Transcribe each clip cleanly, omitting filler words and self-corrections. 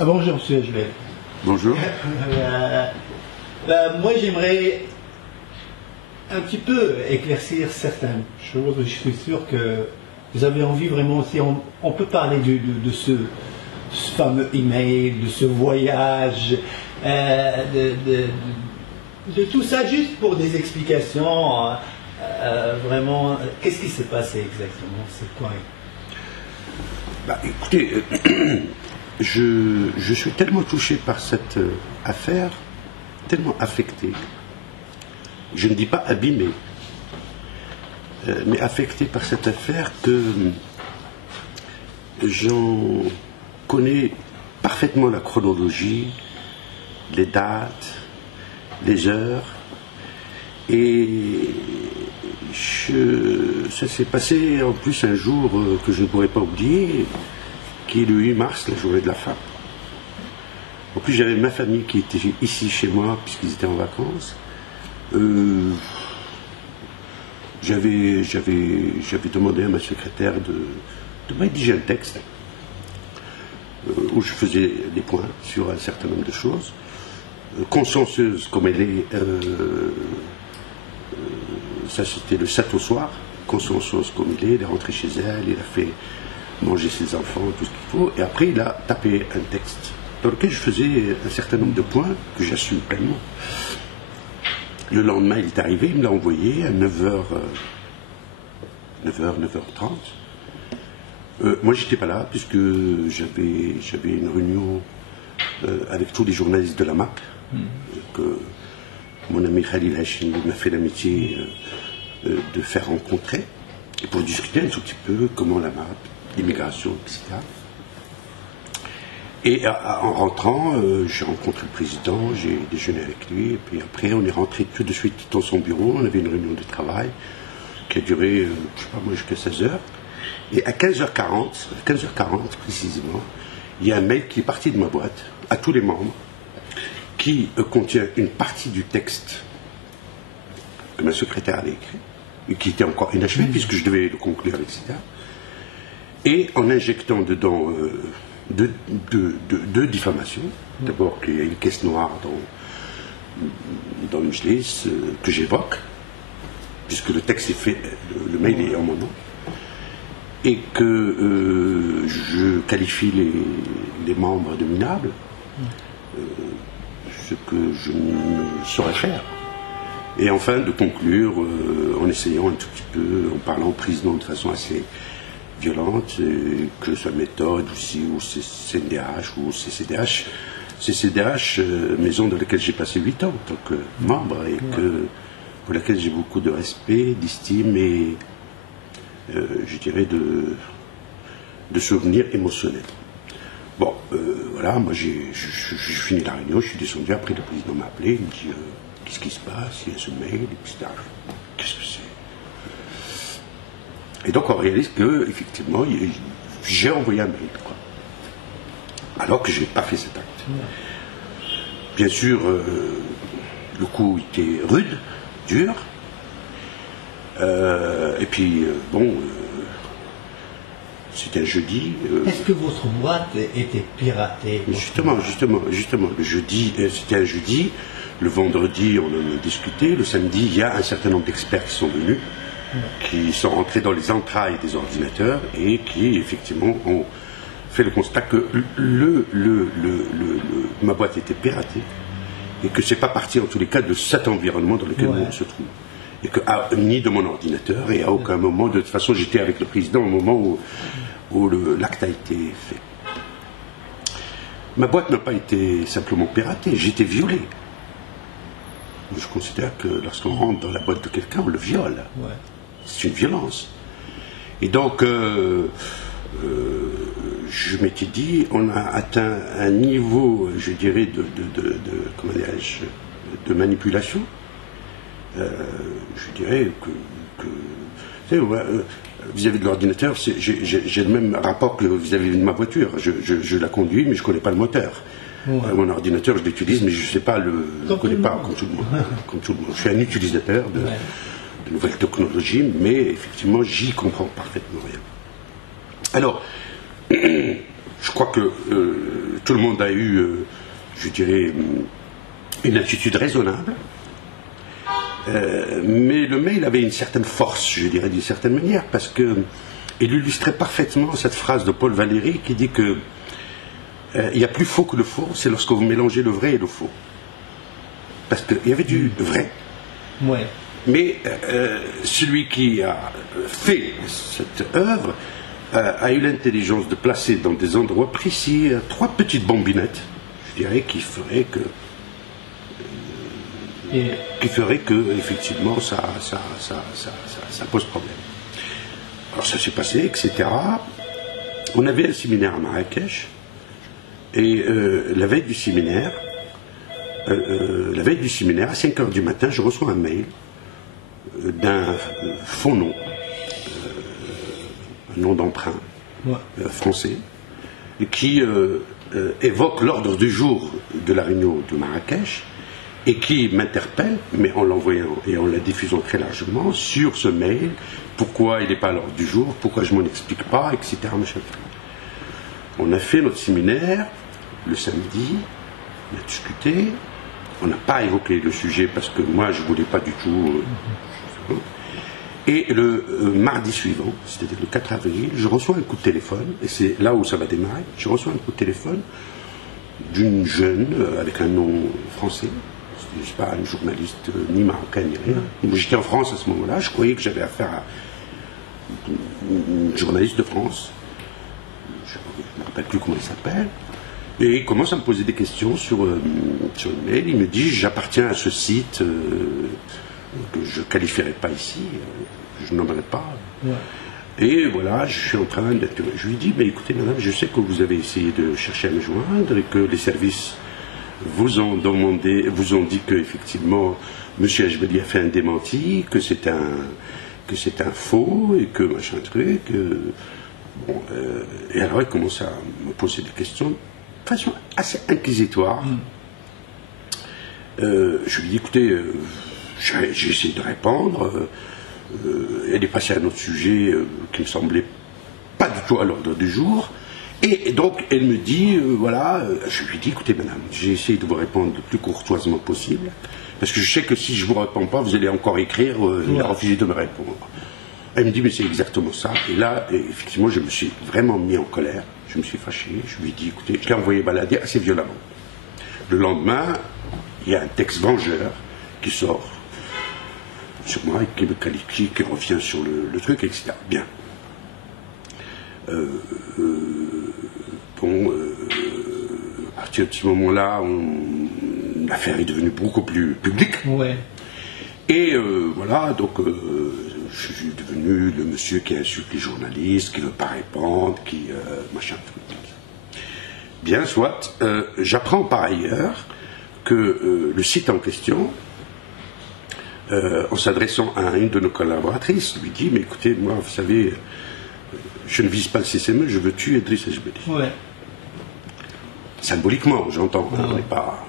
Ah, bonjour, monsieur Ajvel. Bonjour. Moi, j'aimerais un petit peu éclaircir certaines choses. Je suis sûr que vous avez envie vraiment aussi. On peut parler de ce fameux email, de ce voyage, de tout ça, juste pour des explications. Vraiment, qu'est-ce qui s'est passé exactement? C'est quoi? Bah, écoutez, je suis tellement touché par cette affaire, tellement affecté. Je ne dis pas abîmé, mais affecté par cette affaire que j'en connais parfaitement la chronologie, les dates, les heures, et ça s'est passé en plus un jour que je ne pourrais pas oublier, qui est le 8 mars, la journée de la femme. En plus, j'avais ma famille qui était ici chez moi, puisqu'ils étaient en vacances. J'avais demandé à ma secrétaire de rédiger un texte où je faisais des points sur un certain nombre de choses. Consciencieuse comme elle est, ça c'était le 7 au soir, consciencieuse comme il est rentré chez elle, il a fait manger ses enfants, tout ce qu'il faut, et après il a tapé un texte dans lequel je faisais un certain nombre de points que j'assume pleinement. Le lendemain, il est arrivé, il me l'a envoyé à 9h, 9h30. Moi, j'étais pas là, puisque j'avais une réunion avec tous les journalistes de la MAC, que mon ami Khalil Hachim m'a fait l'amitié de faire rencontrer, et pour discuter un tout petit peu comment la MAC, l'immigration, etc. Et en rentrant, j'ai rencontré le président, j'ai déjeuné avec lui, et puis après on est rentré tout de suite dans son bureau, on avait une réunion de travail qui a duré, je sais pas moi, jusqu'à 16h. Et à 15h40 précisément, il y a un mail qui est parti de ma boîte, à tous les membres, qui contient une partie du texte que ma secrétaire avait écrit, et qui était encore inachevé, puisque je devais le conclure, etc. Et en injectant dedans deux diffamations. D'abord qu'il y a une caisse noire dans le Mjlis que j'évoque, puisque le texte est fait, le mail est en mon nom, et que je qualifie les membres de minables, ce que je ne saurais faire. Et enfin de conclure en essayant un tout petit peu, en parlant au président de façon assez violente, que sa méthode aussi, ou CNDH, ou CCDH, maison dans laquelle j'ai passé 8 ans en tant que membre, et pour laquelle j'ai beaucoup de respect, d'estime et, je dirais, de souvenirs émotionnels. Bon, voilà, moi j'ai fini la réunion, je suis descendu, après le président m'a appelé, il me dit qu'est-ce qui se passe, il y a ce mail, etc. Qu'est-ce que c'est? Et donc on réalise que, effectivement, j'ai envoyé un mail, quoi. Alors que je n'ai pas fait cet acte. Bien sûr, le coup était rude, dur. Et puis, bon, c'était un jeudi. Est-ce que votre boîte était piratée? Justement, le jeudi, c'était un jeudi. Le vendredi, on en a discuté. Le samedi, il y a un certain nombre d'experts qui sont venus, qui sont rentrés dans les entrailles des ordinateurs et qui, effectivement, ont fait le constat que ma boîte était piratée et que c'est pas parti, en tous les cas, de cet environnement dans lequel on se trouve. Et que, ni de mon ordinateur, et à aucun moment, de toute façon, j'étais avec le président au moment où l'acte a été fait. Ma boîte n'a pas été simplement piratée, j'ai été violé. Je considère que lorsqu'on rentre dans la boîte de quelqu'un, on le viole. C'est une violence. Et donc, je m'étais dit, on a atteint un niveau, je dirais, comment dirais-je, de manipulation. Je dirais que vis-à-vis de l'ordinateur, j'ai le même rapport que vis-à-vis de ma voiture. Je la conduis, mais je ne connais pas le moteur. Mon ordinateur, je l'utilise, mais je ne sais pas le connais pas comme tout le monde. Comme tout le monde. Je suis un utilisateur de nouvelles technologies, mais effectivement, j'y comprends parfaitement rien. Alors, je crois que tout le monde a eu, je dirais, une attitude raisonnable. Mais le mail avait une certaine force, je dirais, d'une certaine manière, parce qu'il illustrait parfaitement cette phrase de Paul Valéry qui dit que il y a plus faux que le faux, c'est lorsque vous mélangez le vrai et le faux. Parce qu'il y avait du vrai. Ouais. Mais celui qui a fait cette œuvre a eu l'intelligence de placer dans des endroits précis 3 petites bombinettes, je dirais, qui feraient que effectivement ça pose problème. Alors ça s'est passé, etc. On avait un séminaire à Marrakech, et la veille du séminaire, à 5 h du matin, je reçois un mail d'un faux nom, un nom d'emprunt français, qui évoque l'ordre du jour de la réunion de Marrakech, et qui m'interpelle, mais en l'envoyant et en la diffusant très largement, sur ce mail, pourquoi il n'est pas à l'ordre du jour, pourquoi je ne m'en explique pas, etc. On a fait notre séminaire le samedi, on a discuté, on n'a pas évoqué le sujet parce que moi je ne voulais pas du tout. Et le mardi suivant, c'est-à-dire le 4 avril, je reçois un coup de téléphone, et c'est là où ça va démarrer, je reçois un coup de téléphone d'une jeune avec un nom français. Je ne suis pas une journaliste ni marocaine ni rien. J'étais en France à ce moment-là, je croyais que j'avais affaire à une journaliste de France. Je ne me rappelle plus comment elle s'appelle. Et il commence à me poser des questions sur le mail. Il me dit, j'appartiens à ce site que je ne qualifierai pas ici, je nommerai pas. Ouais. Et voilà, je suis en train de... Je lui dis, mais écoutez madame, je sais que vous avez essayé de chercher à me joindre et que les services vous ont dit qu'effectivement, M. Hachbeli a fait un démenti, que c'est un faux, et que machin truc. Bon, et alors il commence à me poser des questions de façon assez inquisitoire. Je lui dis, écoutez, j'ai essayé de répondre. Elle est passée à un autre sujet qui me semblait pas du tout à l'ordre du jour. Et donc, elle me dit, voilà, je lui dis, écoutez, madame, j'ai essayé de vous répondre le plus courtoisement possible, parce que je sais que si je ne vous réponds pas, vous allez encore écrire, et refuser de me répondre. Elle me dit, mais c'est exactement ça. Et là, effectivement, je me suis vraiment mis en colère, je me suis fâché, je lui ai dit, écoutez, je l'ai envoyé balader assez violemment. Le lendemain, il y a un texte vengeur qui sort sur moi, qui me qualifie, qui revient sur le truc, etc. Bien. À partir de ce moment-là, l'affaire est devenue beaucoup plus publique. Ouais. Et voilà, donc je suis devenu le monsieur qui insulte les journalistes, qui ne veut pas répondre, qui machin. Bien, soit. J'apprends par ailleurs que le site en question, en s'adressant à une de nos collaboratrices, lui dit, mais écoutez, moi, vous savez, je ne vise pas le CCME, je veux tuer Idriss Hachbeli. Ouais. Symboliquement, j'entends. Ah, on n'est pas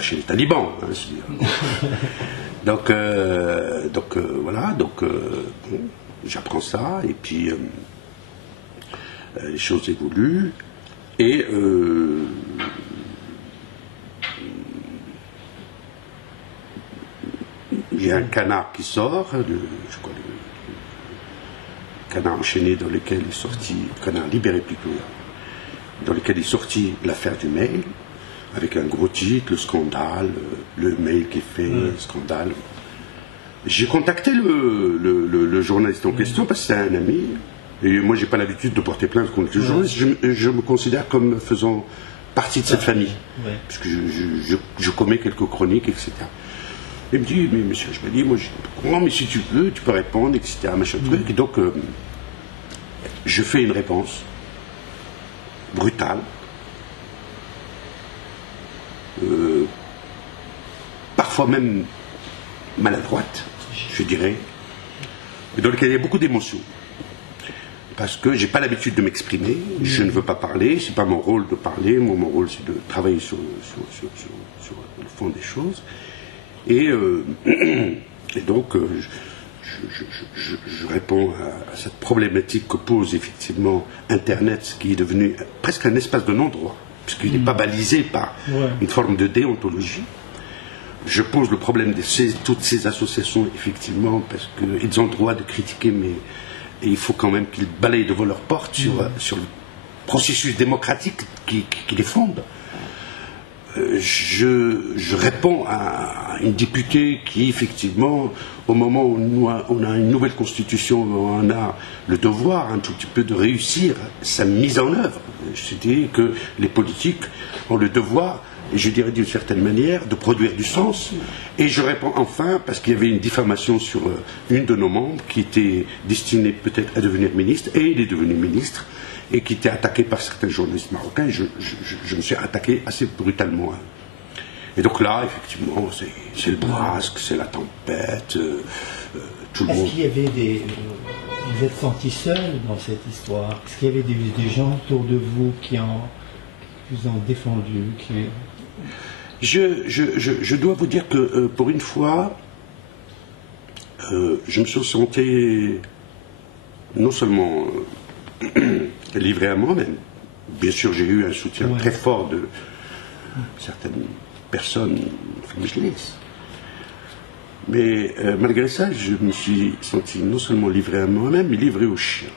chez les talibans. Hein, donc voilà, bon, j'apprends ça, et puis les choses évoluent, et il y a un canard qui sort, je crois, canard enchaîné dans lequel est sorti, canard libéré plutôt, dans lequel est sorti l'affaire du mail, avec un gros titre, le scandale, le mail qui est fait, scandale. J'ai contacté le journaliste en question parce que c'est un ami, et moi j'ai pas l'habitude de porter plainte contre le journaliste, je me considère comme faisant partie de cette famille, puisque je commets quelques chroniques, etc. Il me dit, mais monsieur Hachbeli, moi je comprends, mais si tu veux, tu peux répondre, etc. Machin truc. Et donc, je fais une réponse brutale, parfois même maladroite, je dirais, dans laquelle il y a beaucoup d'émotions. Parce que j'ai pas l'habitude de m'exprimer, je ne veux pas parler, c'est pas mon rôle de parler, mon rôle c'est de travailler sur le fond des choses. Et donc, je réponds à cette problématique que pose effectivement Internet, qui est devenu presque un espace de non-droit, puisqu'il n'est pas balisé par une forme de déontologie. Je pose le problème de toutes ces associations, effectivement, parce qu'ils ont le droit de critiquer, mais il faut quand même qu'ils balayent devant leur porte sur le processus démocratique qui les fonde. Je réponds à une députée qui, effectivement, au moment où on a une nouvelle constitution, on a le devoir un tout petit peu de réussir sa mise en œuvre. Je dis que les politiques ont le devoir, et je dirais d'une certaine manière, de produire du sens. Et je réponds enfin, parce qu'il y avait une diffamation sur une de nos membres qui était destinée peut-être à devenir ministre, et il est devenu ministre, et qui était attaqué par certains journalistes marocains. Je me suis attaqué assez brutalement. Et donc là, effectivement, c'est le bourrasque, c'est la tempête, tout le monde. Est-ce qu'il y avait des... Vous êtes senti seul dans cette histoire? Est-ce qu'il y avait des gens autour de vous qui vous ont défendu Je dois vous dire que, pour une fois, je me suis senti non seulement livré à moi-même. Bien sûr, j'ai eu un soutien très fort de certaines personnes, mais malgré ça, je me suis senti non seulement livré à moi-même, mais livré aux chiens.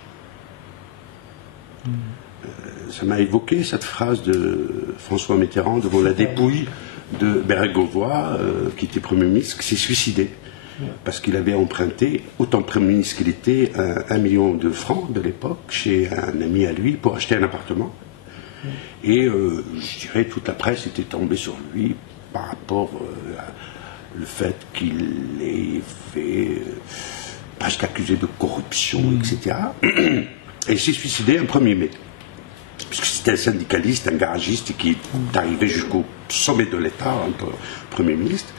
Ça m'a évoqué cette phrase de François Mitterrand devant la dépouille de Bérégovoy, qui était Premier ministre, qui s'est suicidé. Parce qu'il avait emprunté, autant Premier ministre qu'il était, 1 million de francs de l'époque chez un ami à lui pour acheter un appartement. Et je dirais toute la presse était tombée sur lui par rapport au fait qu'il ait fait presque accusé de corruption, etc. Et il s'est suicidé un 1er mai. Puisque c'était un syndicaliste, un garagiste qui est arrivé jusqu'au sommet de l'État en tant que Premier ministre.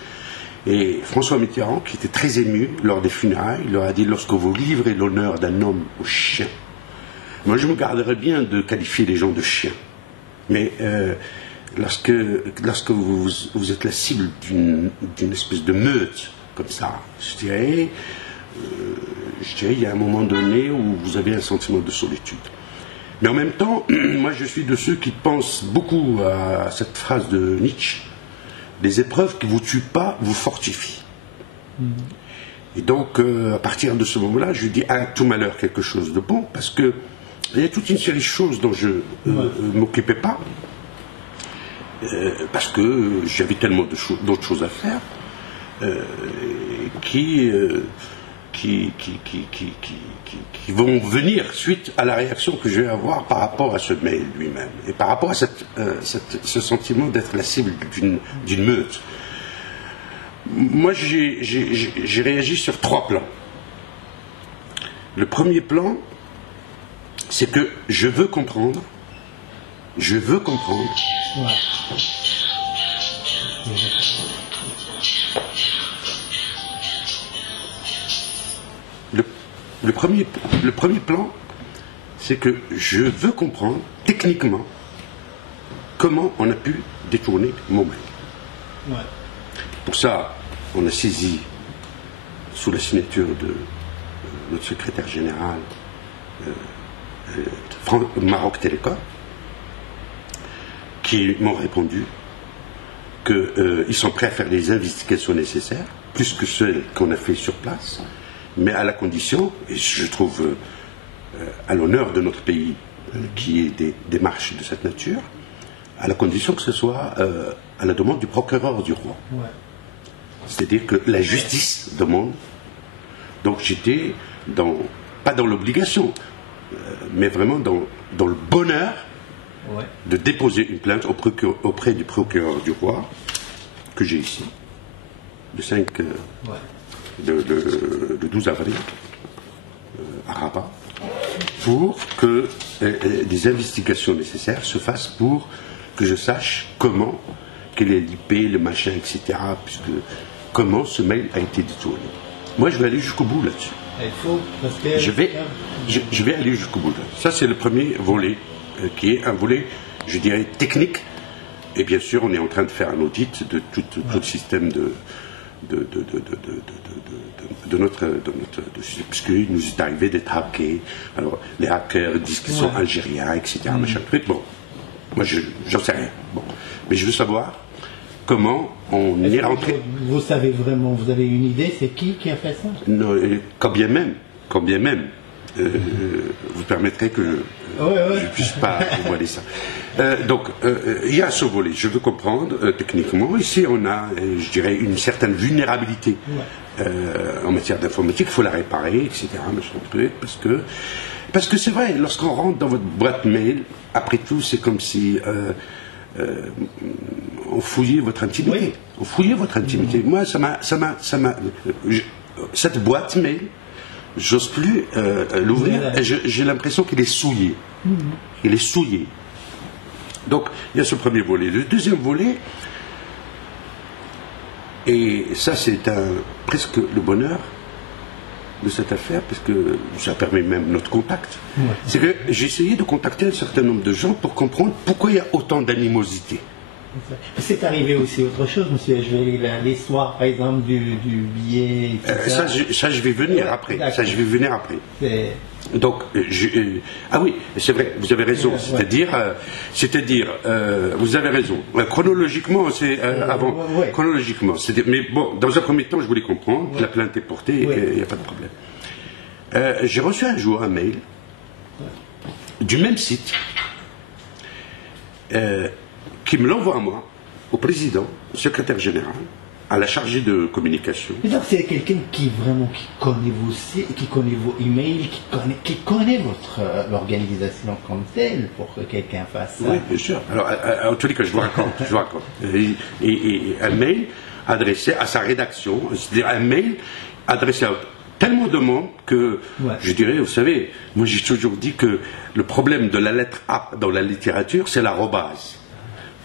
Et François Mitterrand, qui était très ému lors des funérailles, leur a dit: lorsque vous livrez l'honneur d'un homme au chien, moi je me garderais bien de qualifier les gens de chiens, mais lorsque vous êtes la cible d'une espèce de meute comme ça, je dirais il y a un moment donné où vous avez un sentiment de solitude. Mais en même temps, moi je suis de ceux qui pensent beaucoup à cette phrase de Nietzsche: les épreuves qui ne vous tuent pas vous fortifient. Et donc, à partir de ce moment-là, je dis à tout malheur quelque chose de bon, parce qu'il y a toute une série de choses dont je ne m'occupais pas, parce que j'avais tellement d'autres choses à faire, qui vont venir suite à la réaction que je vais avoir par rapport à ce mail lui-même, et par rapport à ce sentiment d'être la cible d'une meute. Moi, j'ai réagi sur 3 plans. Le premier plan, c'est que je veux comprendre. Le premier plan, c'est que je veux comprendre techniquement comment on a pu détourner mon mail. Pour ça, on a saisi, sous la signature de notre secrétaire général, Maroc Télécom, qui m'ont répondu qu'ils sont prêts à faire les investigations nécessaires, plus que celles qu'on a fait sur place, mais à la condition, et je trouve à l'honneur de notre pays qui ait des démarches de cette nature, à la condition que ce soit à la demande du procureur du roi. C'est-à-dire que la justice demande. Donc j'étais pas dans l'obligation, mais vraiment dans le bonheur de déposer une plainte auprès du procureur du roi, que j'ai ici, le 12 avril, à Rabat, pour que des investigations nécessaires se fassent pour que je sache comment, quel est l'IP, le machin, etc., comment ce mail a été détourné. Moi, je vais aller jusqu'au bout là-dessus. Je vais aller jusqu'au bout. Ça, c'est le premier volet, qui est un volet, je dirais, technique. Et bien sûr, on est en train de faire un audit de tout le système parce qu'il nous est arrivé d'être hackés. Alors, les hackers disent qu'ils sont algériens, etc. Machin truc. Bon, moi, j'en sais rien. Bon. Mais je veux savoir comment on est rentré. Vous savez vraiment, vous avez une idée, c'est qui a fait ça? Non, quand bien même, vous permettrez que je ne puisse pas dévoiler ça. Donc, il y a ce volet, je veux comprendre techniquement. Ici, on a, je dirais, une certaine vulnérabilité en matière d'informatique. Il faut la réparer, etc. Parce que c'est vrai, lorsqu'on rentre dans votre boîte mail, après tout, c'est comme si on fouillait votre intimité. Oui. On fouillait votre intimité. Moi, cette boîte mail, j'ose plus l'ouvrir. J'ai l'impression qu'il est souillé. Il est souillé. Donc, il y a ce premier volet. Le deuxième volet, et ça c'est presque le bonheur de cette affaire, parce que ça permet même notre contact, c'est que j'ai essayé de contacter un certain nombre de gens pour comprendre pourquoi il y a autant d'animosité. C'est arrivé aussi autre chose, monsieur. L'histoire, par exemple, du billet. Ça, je vais venir après. Ça, je vais venir après. Donc, ah oui, c'est vrai, vous avez raison. C'est-à-dire, vous avez raison. Chronologiquement, c'est avant. Chronologiquement. Mais bon, dans un premier temps, je voulais comprendre. La plainte est portée, il n'y a pas de problème. J'ai reçu un jour un mail du même site. Qui me l'envoie à moi, au président, au secrétaire général, à la chargée de communication. Et donc c'est quelqu'un qui connaît vos sites, qui connaît vos emails, qui connaît l'organisation comme telle, pour que quelqu'un fasse ça. Oui, bien sûr. Alors, en tous les cas, je vous raconte. Et un mail adressé à sa rédaction, c'est-à-dire un mail adressé à tellement de monde que, je dirais, vous savez, moi j'ai toujours dit que le problème de la lettre A dans la littérature, c'est l'arrobase.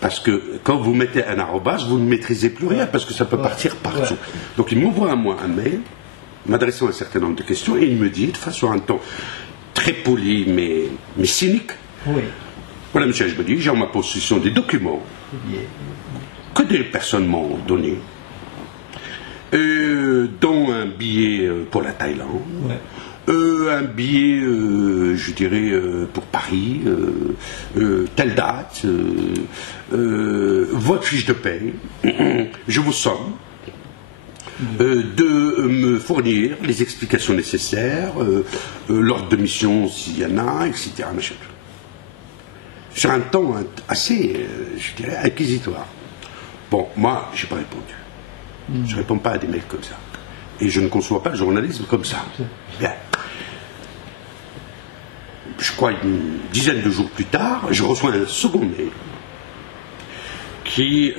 Parce que quand vous mettez un arrobase, vous ne maîtrisez plus rien, parce que ça peut partir partout. Donc il m'envoie à moi un mail, m'adressant un certain nombre de questions, et il me dit, de façon un ton très poli, mais cynique, voilà, monsieur, je me dis, j'ai en ma possession des documents que des personnes m'ont donnés, dont un billet pour la Thaïlande, un billet, je dirais, pour Paris, telle date, votre fiche de paie, je vous somme de me fournir les explications nécessaires, l'ordre de mission s'il y en a, etc. Sur un ton assez, je dirais, inquisitoire. Bon, moi, je n'ai pas répondu. Je ne réponds pas à des mails comme ça. Et je ne conçois pas le journalisme comme ça. Bien. Je crois une dizaine de jours plus tard, je reçois un second mail qui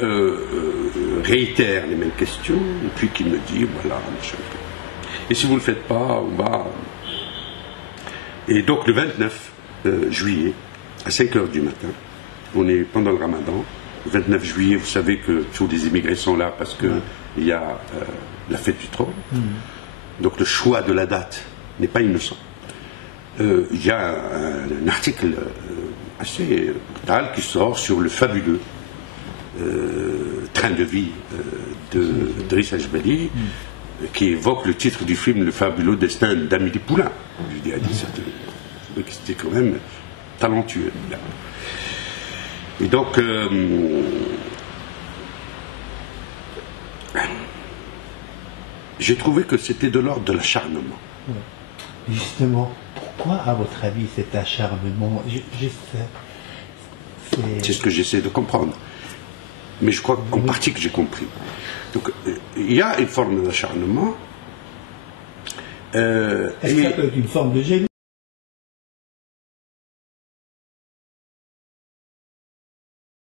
réitère les mêmes questions, et puis qui me dit, voilà, machin. Et si vous ne le faites pas, on va... Et donc le 29 juillet, à 5h du matin, on est pendant le ramadan. Le 29 juillet, vous savez que tous les immigrés sont là parce qu'il y a la fête du trône. Donc le choix de la date n'est pas innocent. Il y a un article assez brutal qui sort sur le fabuleux train de vie de Driss Ajbali, qui évoque le titre du film Le fabuleux destin d'Amélie Poulain. Je dis à c'était quand même talentueux. Et donc, j'ai trouvé que c'était de l'ordre de l'acharnement. Justement, pourquoi, à votre avis, cet acharnement? C'est ce que j'essaie de comprendre. Mais je crois en partie que j'ai compris. Donc, il y a une forme d'acharnement. Est-ce que ça peut être une forme de jalousie?